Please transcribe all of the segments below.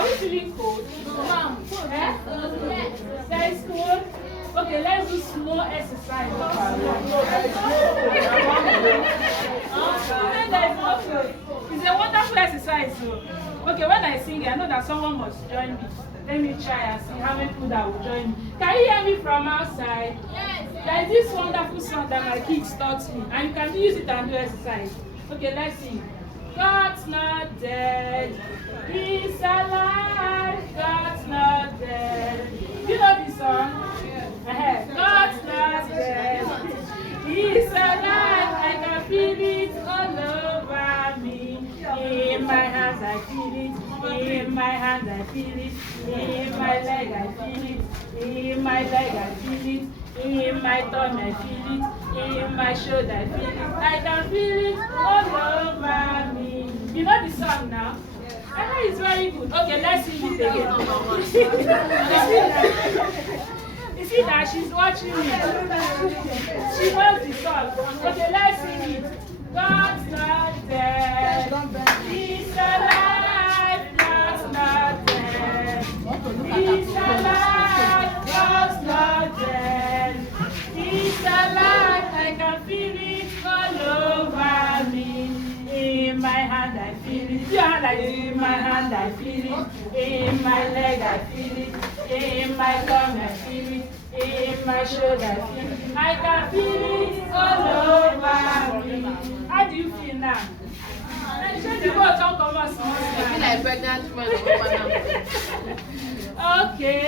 Are we feeling cold? Eh? That is cold? Okay, let's do small exercise. It's a wonderful exercise. Okay, when I sing, I know that someone must join me. Let me try and see how many people that will join me. Can you hear me from outside? Yes. There is this wonderful song that my kids taught me, and you can use it and do exercise. Okay, let's sing. God's not dead, He's alive. God's not dead. You know this song? Yeah. God's not dead, He's alive. I can feel it all over me. In my hands I feel it. In my hands I feel it. In my leg I feel it. In my leg I feel it. In my tongue I feel it. In my shoulder I feel it. I can feel it all over me. You know the song now? I know it's very good. Okay, let's sing it again. You see that she's watching me. She knows the song. Okay, let's sing it. God's not dead. He's alive. God's not dead. He's alive. God's not dead. He's alive. I can feel it all over me. In my hand I feel it. Your hand I feel it. In my hand I feel it. In my leg I feel it. In my tongue I feel it. In my shoulder I feel it. I can feel it all over me. How do you feel now? I feel like pregnant woman. Okay.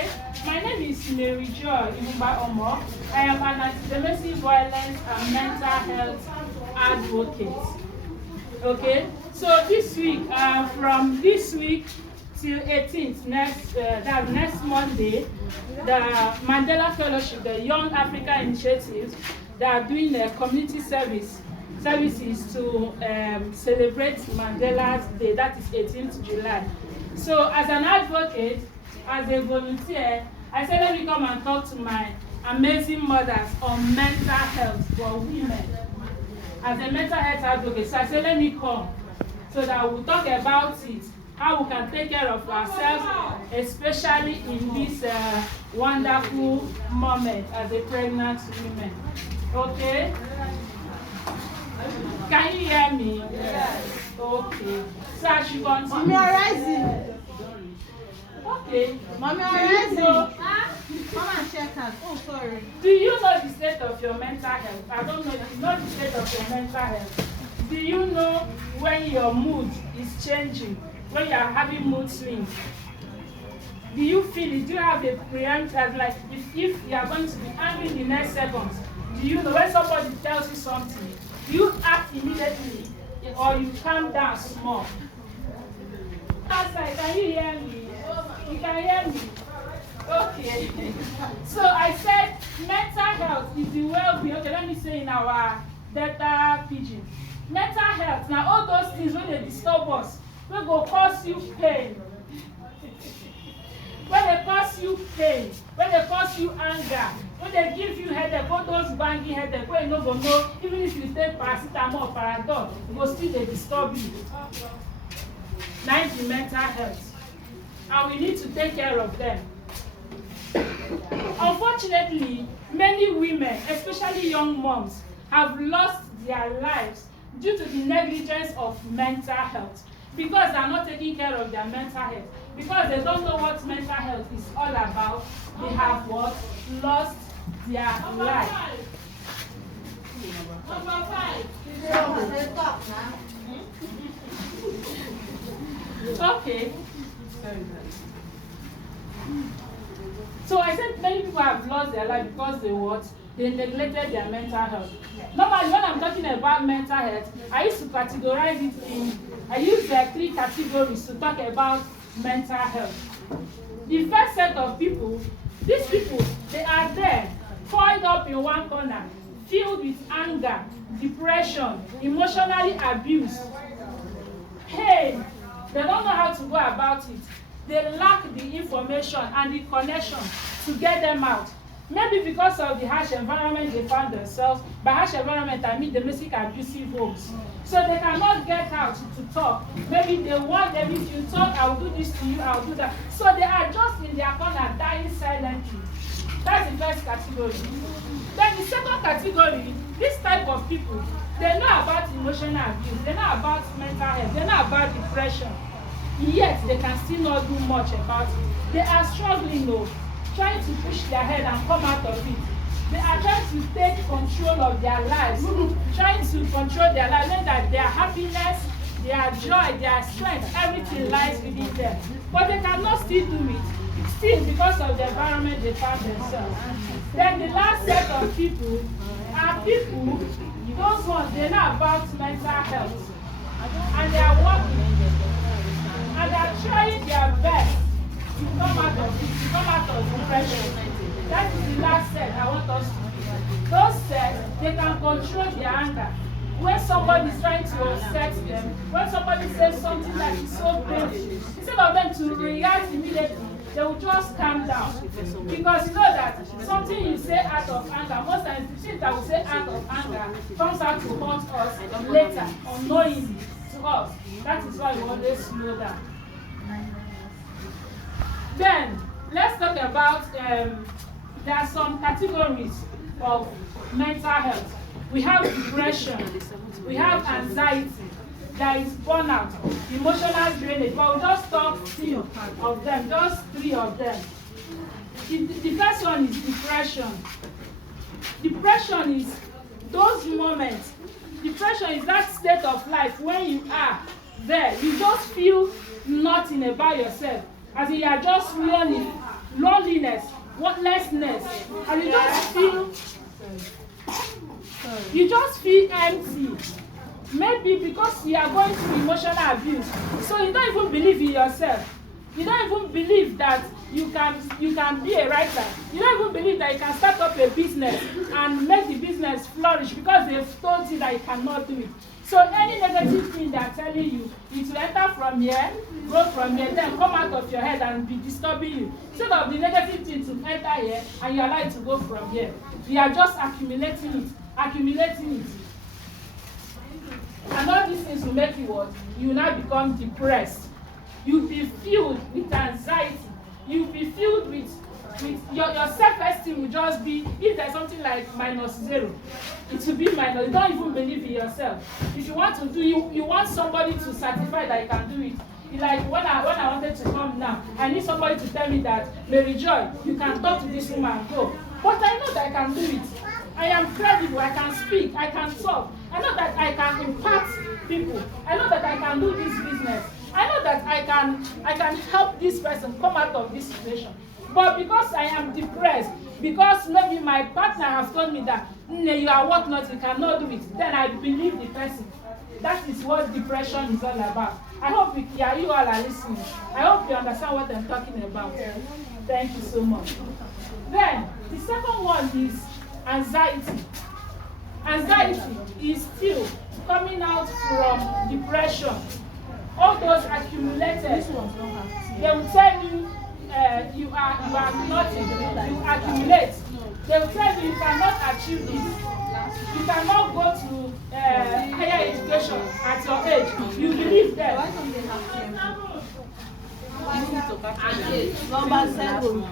My name is Mary Joy Imumba Omo. I am an anti-domestic violence and mental health advocate. Okay, so this week, from this week till 18th, that's next Monday, the Mandela Fellowship, the Young Africa Initiative, they are doing a community services to celebrate Mandela's Day, that is 18th July. So as an advocate, as a volunteer, I said let me come and talk to my amazing mothers on mental health for women. As a mental health advocate, so I said let me come so that we'll talk about it, how we can take care of ourselves, especially in this wonderful moment as a pregnant woman. Okay? Can you hear me? Yes. Okay. So I should continue. Mommy, arising. Okay. Mommy, arising. Come and check us. Oh, sorry. Do you know the state of your mental health? I don't know. You know the state of your mental health. Do you know when your mood is changing? When you are having mood swings? Do you feel it? Do you have a preemptive, like if you are going to be angry in the next seconds? Do you know when somebody tells you something? Do you act immediately or you calm down small? Outside, can you hear me? You can hear me? Okay. So I said mental health is the well-being. Okay, let me say in our Delta Pidgin. Mental health, now all those things when they disturb us, will go cause you pain. When they cause you pain, when they cause you anger, when they give you headache, all those banging headache, when you no go know, even if you take paracetamol or paradol, it will still they disturb you. Now the mental health. And we need to take care of them. Unfortunately, many women, especially young moms, have lost their lives due to the negligence of mental health because they are not taking care of their mental health. Because they don't know what mental health is all about, they have what? Lost their life. Number 5. Okay. So I said many people have lost their life because they what? They neglected their mental health. Normally, when I'm talking about mental health, I used to categorize it in, I use 3 categories to talk about mental health. The first set of people, these people, they are there, coiled up in one corner, filled with anger, depression, emotionally abused, pain. They don't know how to go about it. They lack the information and the connection to get them out. Maybe because of the harsh environment they found themselves. By harsh environment, I mean domestic abusive homes. So they cannot get out to talk. Maybe they want them, if you talk, I'll do this to you, I'll do that. So they are just in their corner dying silently. That's the first category. Then the second category, this type of people, they know about emotional abuse, they know about mental health, they know about depression. Yet they can still not do much about it. They are struggling though, trying to push their head and come out of it. They are trying to take control of their lives, trying to control their lives, knowing that their happiness, their joy, their strength, everything lies within them. But they cannot still do it, still because of the environment they found themselves. Then the last set of people are people, those ones, they know about mental health. And they are working. And they are trying their best to come out of it, to come out of depression. That is the last set I want us to do. Those sets, they can control their anger. When somebody is trying to upset them, when somebody says something that is so painful, instead of them to react immediately, they will just calm down. Because you know that something you say out of anger, most times the thing that we say out of anger comes out to haunt us later, unknowingly to us. That is why we always slow down. Then, let's talk about, there are some categories of mental health. We have depression, we have anxiety, there is burnout, emotional drainage, but we'll just talk three of them, just three of them. The first one is depression. Depression is those moments. Depression is that state of life when you are there, you just feel nothing about yourself. As in you are just lonely, loneliness, worthlessness, and you just feel empty. Maybe because you are going through emotional abuse, so you don't even believe in yourself. You don't even believe that you can be a writer. You don't even believe that you can start up a business and make the business flourish because they've told you that you cannot do it. So any negative thing they are telling you, it will enter from here, go from here, then come out of your head and be disturbing you. Instead of the negative thing to enter here and you allow it to go from here, you are just accumulating it. And all these things will make you what? You will now become depressed. You'll be filled with anxiety. You'll be filled with your self-esteem will just be, if there's something like -0, it will be minus. You don't even believe in yourself. If you want to do, you want somebody to certify that you can do it. Like when I wanted to come now, I need somebody to tell me that, Mary Joy, you can talk to this woman and go. But I know that I can do it. I am credible, I can speak, I can talk. I know that I can impact people. I know that I can do this business. I know that I can help this person come out of this situation. But because I am depressed, because maybe my partner has told me that you are what not, you cannot do it, then I believe the person. That is what depression is all about. I hope you all are listening. I hope you understand what I'm talking about. Thank you so much. Then, the second one is anxiety. Anxiety is still coming out from depression. All those accumulated, they will tell you you are nothing, you accumulate. They will tell you cannot achieve this. You cannot go to higher education at your age. You believe them. Number 7.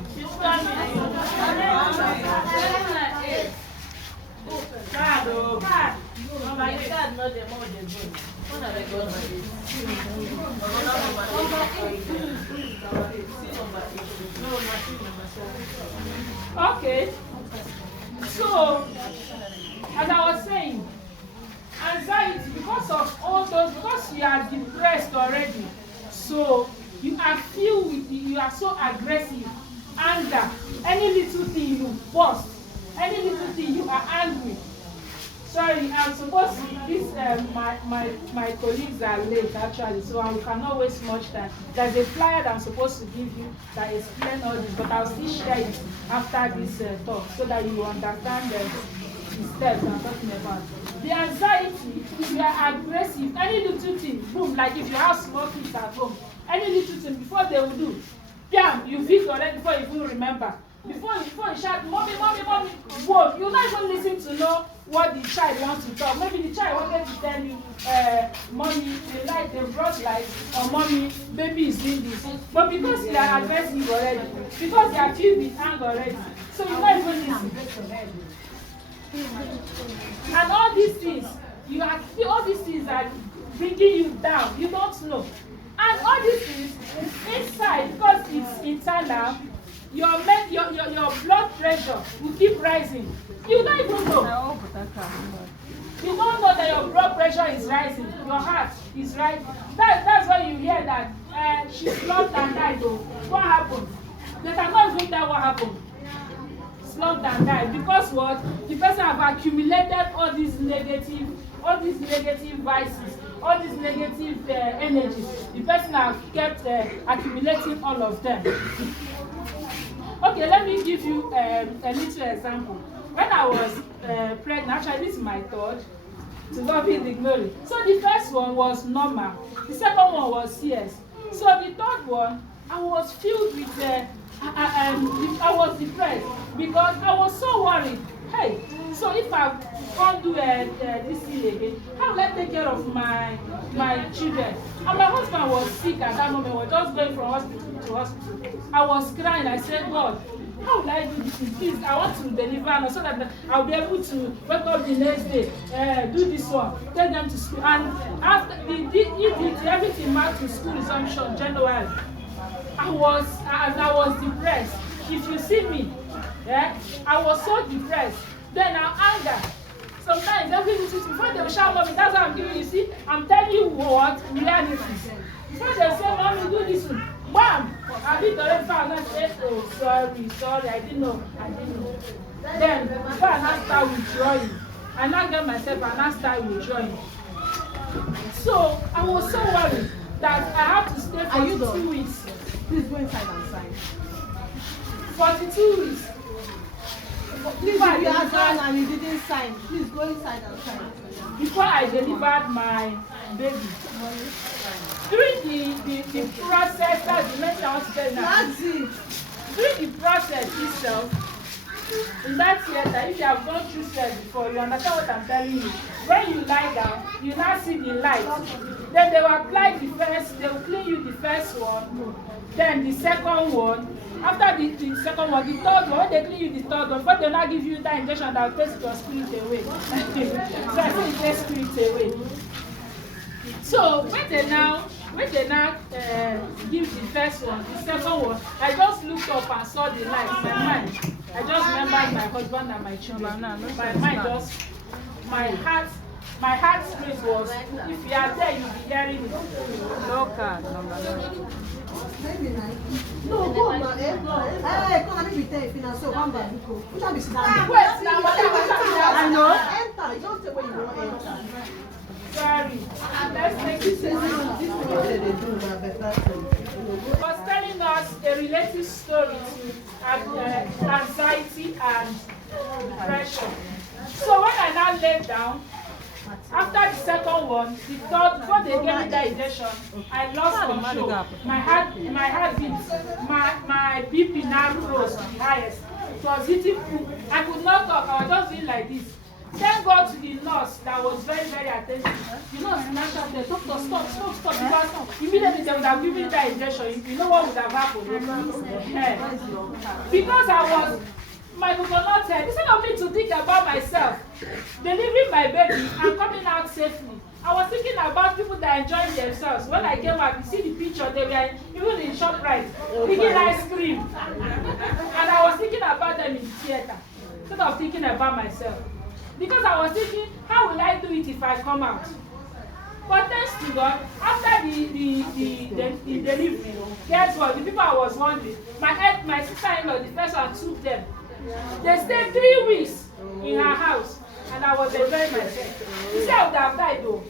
Okay. So, as I was saying, anxiety, because of all those, because you are depressed already, so you are filled with, you are so aggressive, anger, any little thing you burst, any little thing you are angry. Sorry, I'm supposed to, my colleagues are late actually, so I cannot waste much time. There's a flyer that I'm supposed to give you that explains all this, but I'll still share it after this talk so that you understand the steps I'm talking about. The anxiety, if you are aggressive, any little thing, boom, like if you have small kids at home, any little thing, before they will do, bam, you beat already before you even remember. Before you shout, mommy, mommy, mommy, whoa, you not even listen to know what the child wants to talk. Maybe the child wanted to tell you, mommy, they brought light, or mommy, baby is doing this. But because you are aggressive already, because you are filled with anger already, so you not even listen. And all these things, all these things are bringing you down. You don't know. And all these things inside, because it's internal, your blood pressure will keep rising. You don't even know. You don't know that your blood pressure is rising. Your heart is rising. That's why you hear that she slumped and died. Though. What happened? They cannot even tell what happened. Slumped and died. Because what? The person have accumulated all these negative vices, all these negative energies. The person have kept accumulating all of them. Okay, let me give you a little example. When I was pregnant, actually this is my third, to God be the glory. So the first one was normal. The second one was CS. So the third one, I was filled with, I was depressed because I was so worried. Hey, so if I can't do this thing again, how will I take care of my children? And my husband was sick at that moment. We were just going from hospital to hospital. I was crying. I said, God, how will I do this? Please, I want to deliver now so that I'll be able to wake up the next day, do this one, take them to school. And after he did everything back to school resumption January, I was depressed. If you see me, I was so depressed. Then I'm anger. Sometimes everything before they will shout, mommy, that's what I'm giving you. See, I'm telling you what reality is. Before they say, mommy, do this one, bam! I did already found and said, oh, sorry, I didn't know. Then before I now start withdrawing, I now get myself and I start withdrawing. So I was so worried that I had to stay for 2 weeks. Please go inside and sign. 42 weeks. Please, if you are done and you didn't sign, please go inside and sign. Before I delivered my baby, during the process, that's the message I want to tell you now. That's it. During the process itself, in that theater, if you have gone through sex before, you understand what I'm telling you. When you lie down, you now see the light. Then they will apply they will clean you the first one, then the second one. After the second one, the third one, when they clean you the third one, but they will not give you that injection that will take your spirit away. So I say it takes spirit away. So when they now give the first one, the second one, I just looked up and saw the light in my mind. I just remembered my husband and my children. My mind just, my heart spirit was, if you are there, you'll be hearing it. No card, number 9. No, go on, hey, come on, let me tell you, so one back, go. You can't be sitting down. Wait, now what I know. Enter, you don't say where you want to enter. Sorry. Let's take it. Was telling us a related story to anxiety and depression. So when I now laid down, after the second one, the third, before they gave me that injection, I lost control. My heart beat, my BP now rose to the highest. It was hitting. I could not talk. I was just doing like this. Thank God to the nurse that was very, very attentive. The nurse snatched up the doctor, stop. Because immediately they would have given me that injection. You know what would have happened? Because my coconut head, instead of me to think about myself, delivering my baby and coming out safely, I was thinking about people that enjoying themselves. When I came out, you see the picture, they were even in ShopRite, eating ice cream. And I was thinking about them in the theater, instead of thinking about myself. Because I was thinking, how will I do it if I come out? But thanks to God, after the delivery, guess what? The people I was wondering, my sister-in-law, the first one, took them. They stayed 3 weeks in her house, and I was enjoying myself. You see, I would have died though.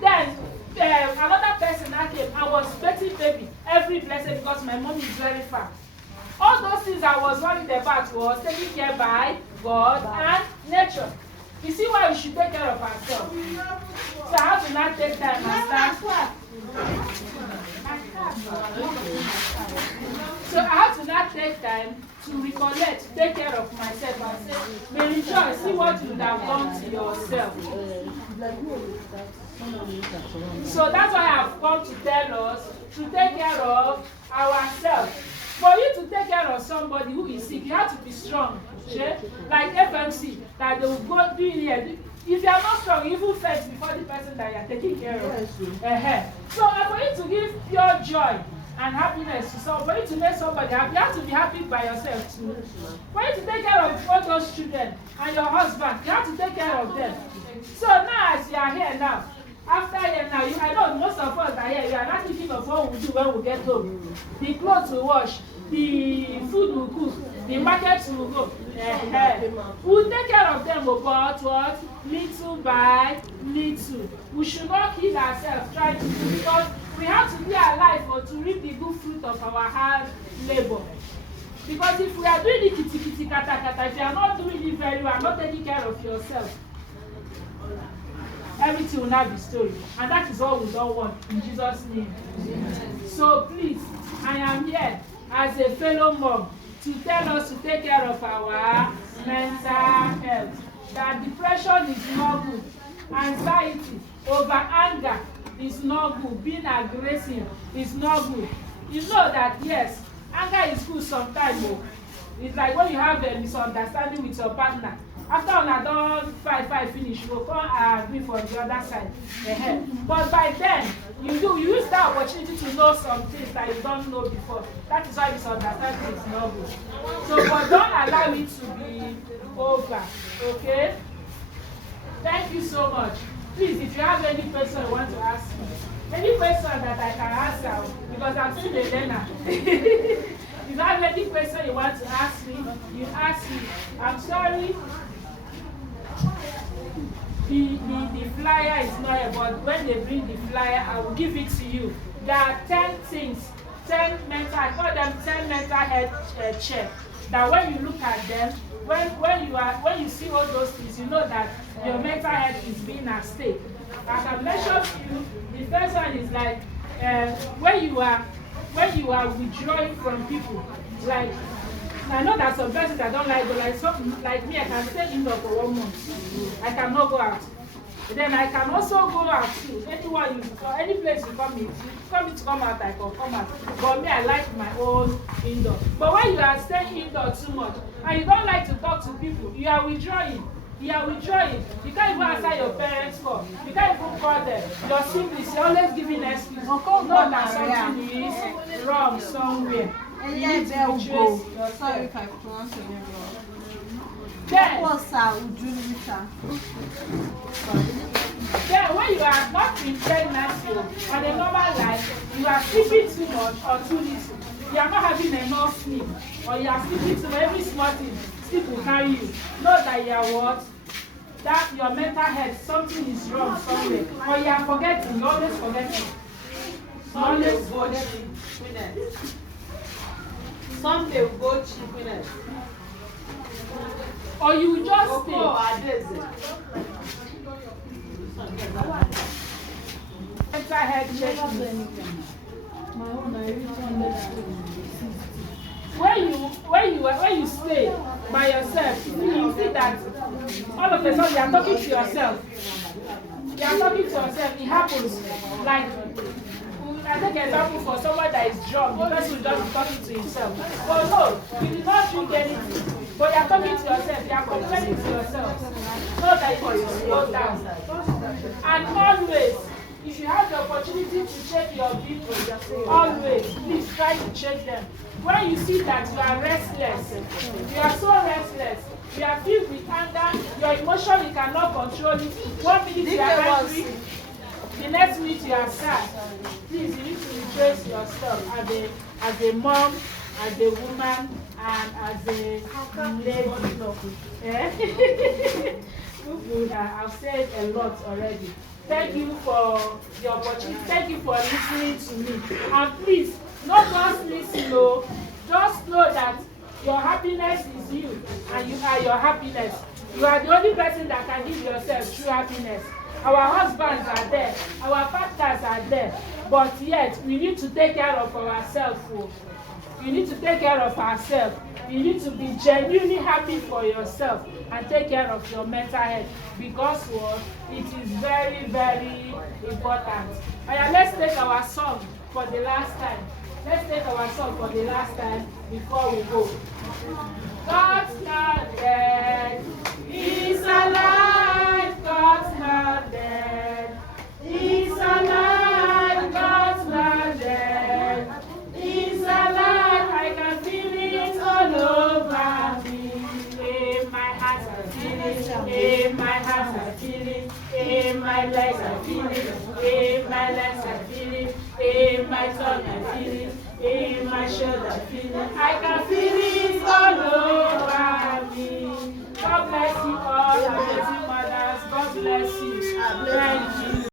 Then another person that came, I was expecting baby every blessing because my mom is very far. All those things I was worried about was taken care by God and nature. You see why we should take care of ourselves. So I have to not take time and start. So I have to not take time to recollect, to take care of myself and say, Mary Joy, see what you would have done to yourself. So that's why I've come to tell us to take care of ourselves. For you to take care of somebody who is sick, you have to be strong. Okay? Like FMC, that they will go do here. If you are not strong, you even first before the person that you are taking care of. So for you to give pure joy and happiness to someone, for you to make somebody happy, you have to be happy by yourself too. For you to take care of all those children and your husband, you have to take care of them. So now as you are here now, after here now, I know most of us are here, you are not thinking of what we'll do when we get home. The clothes will wash, the food will cook, the markets will go. We'll take care of them, but what? Little by little. We should not kill ourselves trying to do, because we have to be alive or to reap the good fruit of our hard labor. Because if we are doing the kitty kitty kata kata, if you are not doing it very well, not taking care of yourself, everything will not be story. And that is all we don't want in Jesus' name. So please, I am here as a fellow mom to tell us to take care of our mental health. That depression is not good. Anxiety over anger is not good. Being aggressive is not good. You know that yes, anger is good sometimes. It's like when you have a misunderstanding with your partner. After una don fight finish, you go come agree for the other side. But by then, you use that opportunity to know some things that you don't know before. That is why misunderstanding is not good. So, but don't allow it to be over. Okay? Thank you so much. Please, if you have any question you want to ask me, any question that I can answer, because I'm still a learner. If you have any question you want to ask me, you ask me. I'm sorry. The flyer is not here, but when they bring the flyer, I will give it to you. There are 10 things, 10 mental, I call them 10 mental health check. That when you look at them, when you see all those things, you know that your mental health is being at stake. As I mentioned to you, the first one is like when you are withdrawing from people. Like, I know that some persons that don't like, but like me, I can stay indoors for 1 month. I cannot go out. Then I can also go out too. Any place you come in, to come out, I can come out. But me, I like my own indoor. But when you are staying indoor too much and you don't like to talk to people, you are withdrawing. You are withdrawing. You can't even answer your parents' call. You can't even call them. Your siblings, you're always giving excuses. Not that something is wrong somewhere. You need to retrace yourself. Sorry if I pronounce your name wrong. Then when you are not in pregnancy on a normal life, you are sleeping too much or too little. You are not having enough sleep, or you are sleeping too much. Every small thing, sleep will carry you. Know that you are what? That your mental health, something is wrong somewhere. Or you are forgetting, you always forgetting. Always forgetting. Someday we'll go cheap. Or you just stay. Mental health check. When you stay by yourself, you see that all of a sudden you are talking to yourself. You are talking to yourself. It happens. Like, I take an example for someone that is drunk. The person will just be talking to himself. But no, you did not drink anything. But you are talking to yourself. You are complaining to yourself. So that you need to slow down. And always, if you have the opportunity to check your people, always, please try to check them. When you see that you are restless, you are so restless, you are filled with anger, your emotion, you cannot control it. 1 minute you are angry, the next minute you are sad. Please, you need to retrace yourself as a mom, as a woman, and as a lady. I've said a lot already. Thank you for the opportunity. Thank you for listening to me. And please, not just listen, no. Just know that your happiness is you, and you are your happiness. You are the only person that can give yourself true happiness. Our husbands are there. Our partners are there. but yet we need to take care of ourselves. You need to take care of ourselves. You need to be genuinely happy for yourself and take care of your mental health, because what? It is very, very important. And let's take our song for the last time. Let's take our song for the last time before we go. God's not dead. He's alive. God's not dead. He's alive. God's not dead. He's alive. I can feel it all over me. In my hands I feel it. In my hands I feel it. In my legs I feel it. In my legs I feel it. In my tongue I feel it. In my shoulder I feel it. I can feel it all over me. God bless you all, amazing mothers. God bless you. Thank you.